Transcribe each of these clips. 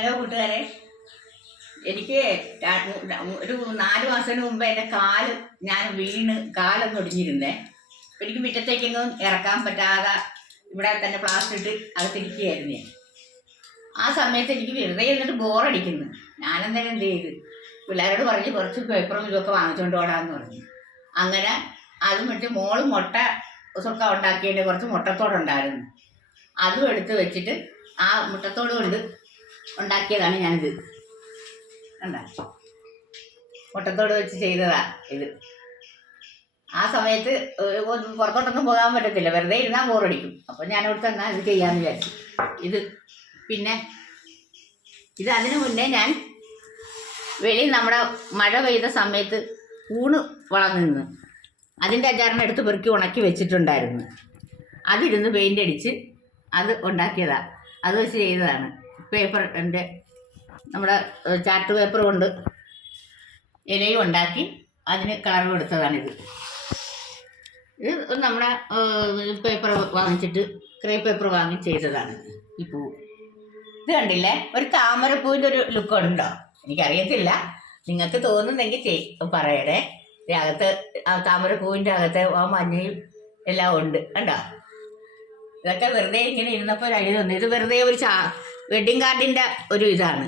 Hello കൂട്ടുകാരെ, എനിക്ക് ഒരു 4 മാസത്തിന് മുമ്പ് എൻ്റെ ഞാൻ വീണ് കാലൊന്ന് ഒടിഞ്ഞിരുന്നേ. എനിക്ക് മുറ്റത്തേക്കൊന്നും ഇറക്കാൻ പറ്റാതെ ഇവിടെ തന്നെ പ്ലാസ്റ്റർ ഇട്ട് അകത്തിരിക്കുകയായിരുന്നേ. ആ സമയത്ത് എനിക്ക് വെറുതെ ഇരുന്നിട്ട് ബോറടിക്കുന്നു. ഞാനെന്തായാലും എന്ത് ചെയ്ത് പിള്ളേരോട് പറഞ്ഞ് കുറച്ച് പേപ്പറും ഇതൊക്കെ വാങ്ങിച്ചുകൊണ്ട് ഓടാന്ന് പറഞ്ഞു. അങ്ങനെ അതും വെച്ച് മോള് മുട്ട സുക്ക ഉണ്ടാക്കിയതിൻ്റെ കുറച്ച് മുട്ടത്തോടുണ്ടായിരുന്നു. അതും എടുത്ത് വെച്ചിട്ട് ആ മുട്ടത്തോട് കൊണ്ട് ഉണ്ടാക്കിയതാണ് ഞാനിത്. എന്താ മുട്ടത്തോട് വെച്ച് ചെയ്തതാ ഇത്. ആ സമയത്ത് പുറത്തോട്ടൊന്നും പോകാൻ പറ്റത്തില്ല, വെറുതെ ഇരുന്നാൽ ബോറടിക്കും. അപ്പം ഞാനിവിടെ തന്നെ ഇത് ചെയ്യാമെന്ന് വിചാരിച്ചു. പിന്നെ ഇത് അതിനു മുന്നേ ഞാൻ വെളിയിൽ നമ്മുടെ മഴ പെയ്ത സമയത്ത് കൂണ് വളർന്നു അതിൻ്റെ അച്ചാറിനെ എടുത്ത് പെറുക്കി ഉണക്കി വെച്ചിട്ടുണ്ടായിരുന്നു. അതിരുന്ന് പെയിൻ്റ് അടിച്ച് അത് ഉണ്ടാക്കിയതാണ്. അത് വെച്ച് ചെയ്തതാണ്. പേപ്പർ നമ്മുടെ ചാർട്ട് പേപ്പർ കൊണ്ട് ഇലയും ഉണ്ടാക്കി അതിന് കളർ കൊടുത്തതാണിത്. ഇത് നമ്മുടെ പേപ്പർ വാങ്ങിച്ചിട്ട് ക്രേ പേപ്പർ വാങ്ങി ചെയ്തതാണ് ഈ പൂ. ഇത് കണ്ടില്ലേ, ഒരു താമരപ്പൂവിൻ്റെ ഒരു ലുക്ക് ഉണ്ടോ? എനിക്കറിയത്തില്ല, നിങ്ങൾക്ക് തോന്നുന്നെങ്കിൽ പറയണേ. അകത്ത് ആ താമരപ്പൂവിൻ്റെ അകത്ത് ആ മഞ്ഞയും എല്ലാം ഉണ്ട് കണ്ടോ. ഇതൊക്കെ വെറുതെ ഇങ്ങനെ ഇരുന്നപ്പോൾ ഒരു ഐഡിയ തോന്നി. ഇത് വെറുതെ ഒരു വെഡ്ഡിങ് കാർഡിൻ്റെ ഒരു ഇതാണ്.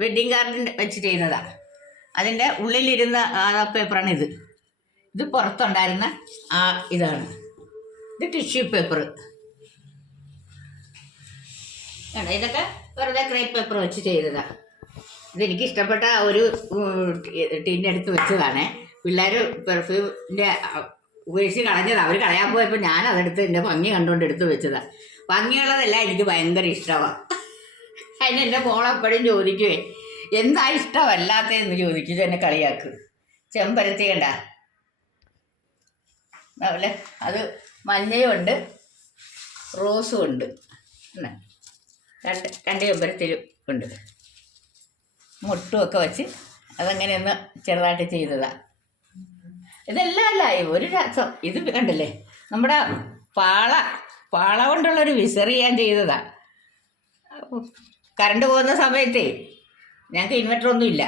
വെഡ്ഡിങ് കാർഡിൻ്റെ വെച്ച് ചെയ്തതാണ്. അതിൻ്റെ ഉള്ളിലിരുന്ന പേപ്പറാണ് ഇത്. ഇത് പുറത്തുണ്ടായിരുന്ന ആ ഇതാണ്. ഇത് ടിഷ്യൂ പേപ്പർ. ഇതൊക്കെ വെറുതെ ക്രേപ്പ് പേപ്പർ വെച്ച് ചെയ്തതാണ്. ഇതെനിക്ക് ഇഷ്ടപ്പെട്ട ഒരു ടിന്നെടുത്ത് വെച്ചതാണ്. പിള്ളേർ പെർഫ്യൂമിൻ്റെ ഉപേക്ഷിച്ച് കളഞ്ഞതാണ്. അവർ കളയാൻ പോയപ്പോൾ ഞാൻ അതെടുത്ത് എൻ്റെ ഭംഗി കണ്ടുകൊണ്ട് എടുത്ത് വെച്ചതാണ്. ഭംഗിയുള്ളതെല്ലാം എനിക്ക് ഭയങ്കര ഇഷ്ടമാണ്. അതിന് എൻ്റെ മോളെപ്പോഴും ചോദിക്കുവേ എന്താ ഇഷ്ടമല്ലാത്തതെന്ന് ചോദിക്കും. എന്നെ കളിയാക്കും. ചെമ്പരത്തി കണ്ട അതുപോലെ അത് മഞ്ഞയും ഉണ്ട് റോസും ഉണ്ട്. രണ്ട് ചെമ്പരത്തിലും ഉണ്ട്. മുട്ടുമൊക്കെ വെച്ച് അതങ്ങനെയൊന്ന് ചെറുതായിട്ട് ചെയ്തതാണ്. ഇതെല്ലാം അല്ല ഒരു രസം. ഇത് കണ്ടില്ലേ, നമ്മുടെ പാള കൊണ്ടുള്ളൊരു വിസറി ഞാൻ ചെയ്തതാണ്. കറണ്ട് പോകുന്ന സമയത്തേ ഞങ്ങൾക്ക് ഇൻവെർട്ടറൊന്നും ഇല്ല.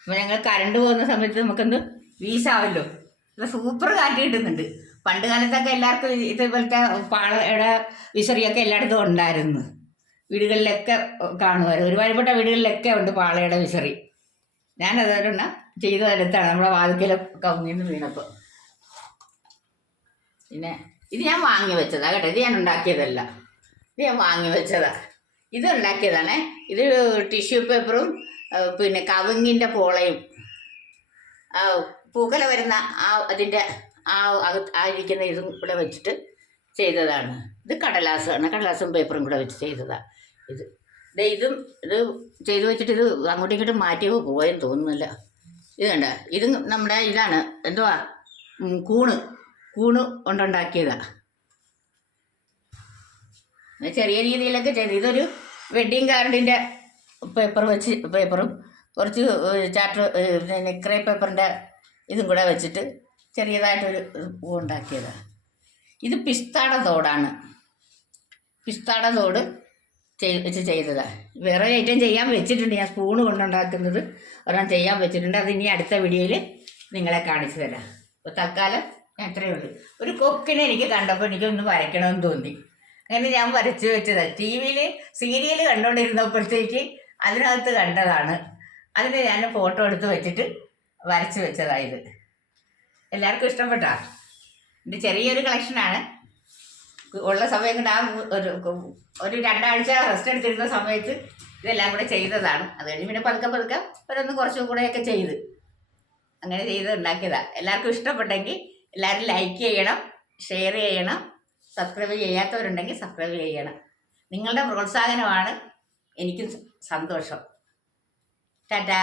അപ്പോൾ ഞങ്ങൾ കറണ്ട് പോകുന്ന സമയത്ത് നമുക്കൊന്ന് വീശാമല്ലോ. ഇത് സൂപ്പർ കാറ്റ് കിട്ടുന്നുണ്ട്. പണ്ട് കാലത്തൊക്കെ എല്ലാവർക്കും ഇതേപോലത്തെ പാളയുടെ വിസറിയൊക്കെ എല്ലായിടത്തും ഉണ്ടായിരുന്നു. വീടുകളിലൊക്കെ കാണുമായിരുന്നു. ഒരുപാടുപെട്ട വീടുകളിലൊക്കെ ഉണ്ട് പാളയുടെ വിസറി. ഞാനതൊരെണ്ണം ചെയ്തതെടുത്താണ് നമ്മുടെ വാതിക്കലും കവുങ്ങിന്ന് വീണപ്പോൾ. പിന്നെ ഇത് ഞാൻ വാങ്ങി വെച്ചതാണ് കേട്ടോ. ഇത് ഞാൻ ഉണ്ടാക്കിയതല്ല, ഇത് ഞാൻ വാങ്ങി വെച്ചതാണ്. ഇത് ഉണ്ടാക്കിയതാണേ. ഇത് ടിഷ്യൂ പേപ്പറും പിന്നെ കവുങ്ങിൻ്റെ പോളയും പൂക്കല വരുന്ന അതിൻ്റെ ഇരിക്കുന്ന ഇതും കൂടെ വെച്ചിട്ട് ചെയ്തതാണ്. ഇത് കടലാസാണ്. കടലാസും പേപ്പറും കൂടെ വെച്ച് ചെയ്തതാണ് ഇത്. ഇത് ചെയ്ത് വെച്ചിട്ട് ഇത് അങ്ങോട്ടും ഇങ്ങോട്ടും മാറ്റിയപ്പോൾ പോയെന്ന് തോന്നുന്നില്ല. ഇത് കണ്ട, ഇത് നമ്മുടെ ഇതാണ് എന്തുവാ കൂണ് കൊണ്ടുണ്ടാക്കിയതാണ്. ചെറിയ രീതിയിലൊക്കെ ചെയ്ത് ഇതൊരു വെഡ്ഡിങ് കാർഡിൻ്റെ പേപ്പറും കുറച്ച് ചാർട്ട് ക്രേ പേപ്പറിൻ്റെ ഇതും കൂടെ വെച്ചിട്ട് ചെറിയതായിട്ടൊരു പൂ ഉണ്ടാക്കിയതാണ്. ഇത് പിസ്താടെ തോടാണ്. പിസ്താടെ തോട് വെച്ച് ചെയ്തതാണ്. വേറെ ഐറ്റം ചെയ്യാൻ വെച്ചിട്ടുണ്ട്. ഞാൻ സ്പൂണ് കൊണ്ടുണ്ടാക്കുന്നത് ഒരെണ്ണം ചെയ്യാൻ വെച്ചിട്ടുണ്ട്. അത് ഇനി അടുത്ത വീഡിയോയിൽ നിങ്ങളെ കാണിച്ചു തരാം. അപ്പോൾ തൽക്കാലം ഞാൻ ഇത്രയേ ഉള്ളൂ. ഒരു കൊക്കിനെ എനിക്ക് കണ്ടപ്പോൾ എനിക്കൊന്ന് വരയ്ക്കണമെന്ന് തോന്നി. അങ്ങനെ ഞാൻ വരച്ച് വെച്ചതാണ്. ടി വിയിൽ സീരിയൽ കണ്ടുകൊണ്ടിരുന്നപ്പോഴത്തേക്ക് അതിനകത്ത് കണ്ടതാണ്. അതിന് ഞാൻ ഫോട്ടോ എടുത്ത് വെച്ചിട്ട് വരച്ച് വെച്ചതായത്. എല്ലാവർക്കും ഇഷ്ടപ്പെട്ടാ? എൻ്റെ ചെറിയൊരു കളക്ഷനാണ്. ഉള്ള സമയം കൊണ്ട് ഒരു 2 ആഴ്ച റെസ്റ്റ് എടുത്തിരുന്ന സമയത്ത് ഇതെല്ലാം കൂടെ ചെയ്തതാണ്. അത് കഴിഞ്ഞ് പിന്നെ പതുക്കെ ഓരോന്നും കുറച്ചും കൂടെയൊക്കെ ചെയ്ത് അങ്ങനെ ചെയ്ത് ഉണ്ടാക്കിയതാണ്. എല്ലാവർക്കും ഇഷ്ടപ്പെട്ടെങ്കിൽ എല്ലാവരും ലൈക്ക് ചെയ്യണം, ഷെയർ ചെയ്യണം, സബ്സ്ക്രൈബ് ചെയ്യാത്തവരുണ്ടെങ്കിൽ സബ്സ്ക്രൈബ് ചെയ്യണം. നിങ്ങളുടെ പ്രോത്സാഹനമാണ് എനിക്കും സന്തോഷം. ടാറ്റാ.